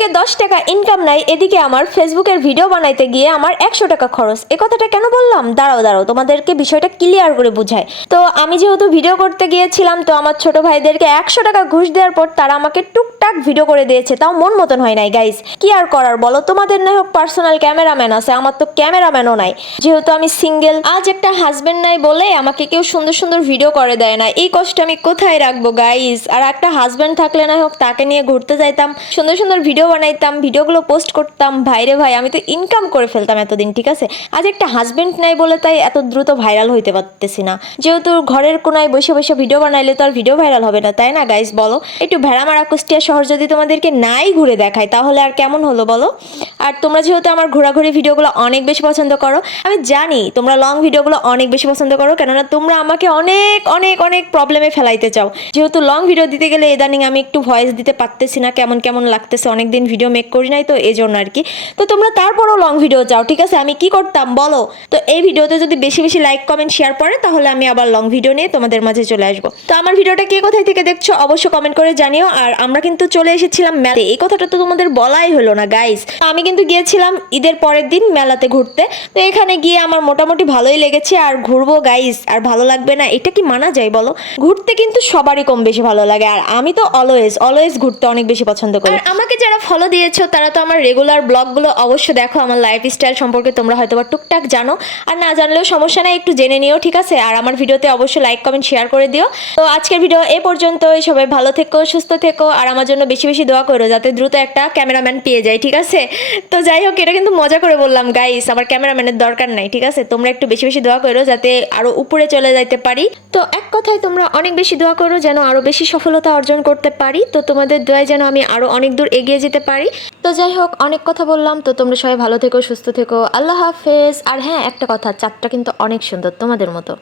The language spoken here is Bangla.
এদিকে 10 টাকা ইনকাম নাই, এদিকে আমার ফেসবুকের ভিডিও বানাইতে গিয়ে আমার 100 টাকা খরচ। এ কথাটা কেন বললাম, দাঁড়াও তোমাদেরকে বিষয়টা ক্লিয়ার করে বুঝাই। তো আমি যেহেতু ভিডিও করতে গিয়েছিলাম, তো আমার ছোট ভাইদেরকে 100 টাকা ঘুষ দেওয়ার পর তারা আমাকে টুকটাক ভিডিও করে দিয়েছে, তাও মন মতন হয় নাই গাইস। কি আর করার বলো, তোমাদের না হোক পার্সোনাল ক্যামেরাম্যান আছে, আমার তো ক্যামেরাম্যানও নাই। যেহেতু আমি সিঙ্গেল, আজ একটা হাজবেন্ড নাই বলে আমাকে কেউ সুন্দর সুন্দর ভিডিও করে দেয় না। এই কষ্ট আমি কোথায় রাখবো গাইস। আর একটা হাজবেন্ড থাকলে না হোক তাকে নিয়ে ঘুরতে যাইতাম, সুন্দর সুন্দর ভিডিও বানাইতাম, ভিডিওগুলো পোস্ট করতাম। ভাইরে ভাই, আমি তো ইনকাম করে ফেলতাম এতদিন, ঠিক আছে। আজ একটা হাজবেন্ড নাই বলে তাই এত দ্রুত ভাইরাল হইতে পারতেছি না। যেহেতু ঘরের কোনায় বসে বসে ভিডিও বানাইলে তো আর ভিডিও ভাইরাল হবে না, তাই না গাইস বলো। একটু ভেড়ামারা কুষ্টিয়া শহর যদি তোমাদেরকে নাই ঘুরে দেখায় তাহলে আর কেমন হলো বলো। আর তোমরা যেহেতু আমার ঘোরাঘুরি ভিডিওগুলো অনেক বেশি পছন্দ করো, আমি জানি তোমরা লং ভিডিওগুলো অনেক বেশি পছন্দ করো, কেননা তোমরা আমাকে অনেক অনেক অনেক প্রবলেমে ফেলাইতে চাও। যেহেতু লং ভিডিও দিতে গেলে ইদানিং আমি একটু ভয়েস দিতে পারতেছি না, কেমন কেমন লাগতেছে, অনেকদিন ভিডিও মেক করি নাই তো এই জন্য আর কি। তো তোমরা তারপরও লং ভিডিও চাও, ঠিক আছে, আমি কি করতাম বলো। তো এই ভিডিওতে যদি বেশি বেশি লাইক কমেন্ট শেয়ার পড়ে তাহলে আমি আবার লং ভিডিও নিয়ে তোমাদের মাঝে চলে আসবো। তো আমার ভিডিওটা কে কোথায় থেকে দেখছো অবশ্যই কমেন্ট করে জানিও। আর আমরা কিন্তু চলে এসেছিলাম মেলাতে, এই কথাটা তো তোমাদের বলাই হলো না গাইস। আমি কিন্তু গিয়েছিলাম ঈদের পরের দিন মেলাতে ঘুরতে। তো এখানে গিয়ে আমার মোটামুটি ভালোই লেগেছে, আর ঘুরবো গাইস, আর ভালো লাগবে না এটা কি মানা যায় বলো। ঘুরতে কিন্তু সবারই কম বেশি ভালো লাগে, আর আমি তো অলওয়েজ ঘুরতে অনেক বেশি পছন্দ করি। আর আমাকে যারা ফলো দিয়েছো তারা তো আমার রেগুলার ব্লগগুলো অবশ্য দেখো, আমার লাইফস্টাইল সম্পর্কে তোমরা হয়তো বা টুকটাক জানো, আর না জানলেও সমস্যা নাই, একটু জেনে নিও, ঠিক আছে। আর আমার ভিডিওতে অবশ্যই লাইক কমেন্ট শেয়ার করে দিও। তো আজকের ভিডিও এ পর্যন্তই, সবাই ভালো থেকো, সুস্থ থেকো, আর আমার জন্য বেশি বেশি দোয়া করো যাতে দ্রুত একটা ক্যামেরাম্যান পেয়ে যায়, ঠিক আছে। তো যাই হোক, এটা কিন্তু মজা করে বললাম গাইস, আমার ক্যামেরাম্যানের দরকার নাই, ঠিক আছে। তোমরা একটু বেশি বেশি দোয়া করো যাতে আরো উপরে চলে যাইতে পারি। তো এক কথায় তোমরা অনেক বেশি দোয়া করো যেন আরো বেশি সফলতা অর্জন করতে পারি। তো তোমাদের দোয়ায় যেন আমি আরো অনেক দূর এগিয়ে যেতে পারি। তো যাই হোক, অনেক কথা বললাম, তো তোমরা সবাই ভালো থেকো, সুস্থ থেকো, আল্লাহ হাফেজ। আর হ্যাঁ, একটা কথা, চাঁদটা কিন্তু অনেক সুন্দর তোমাদের মতো।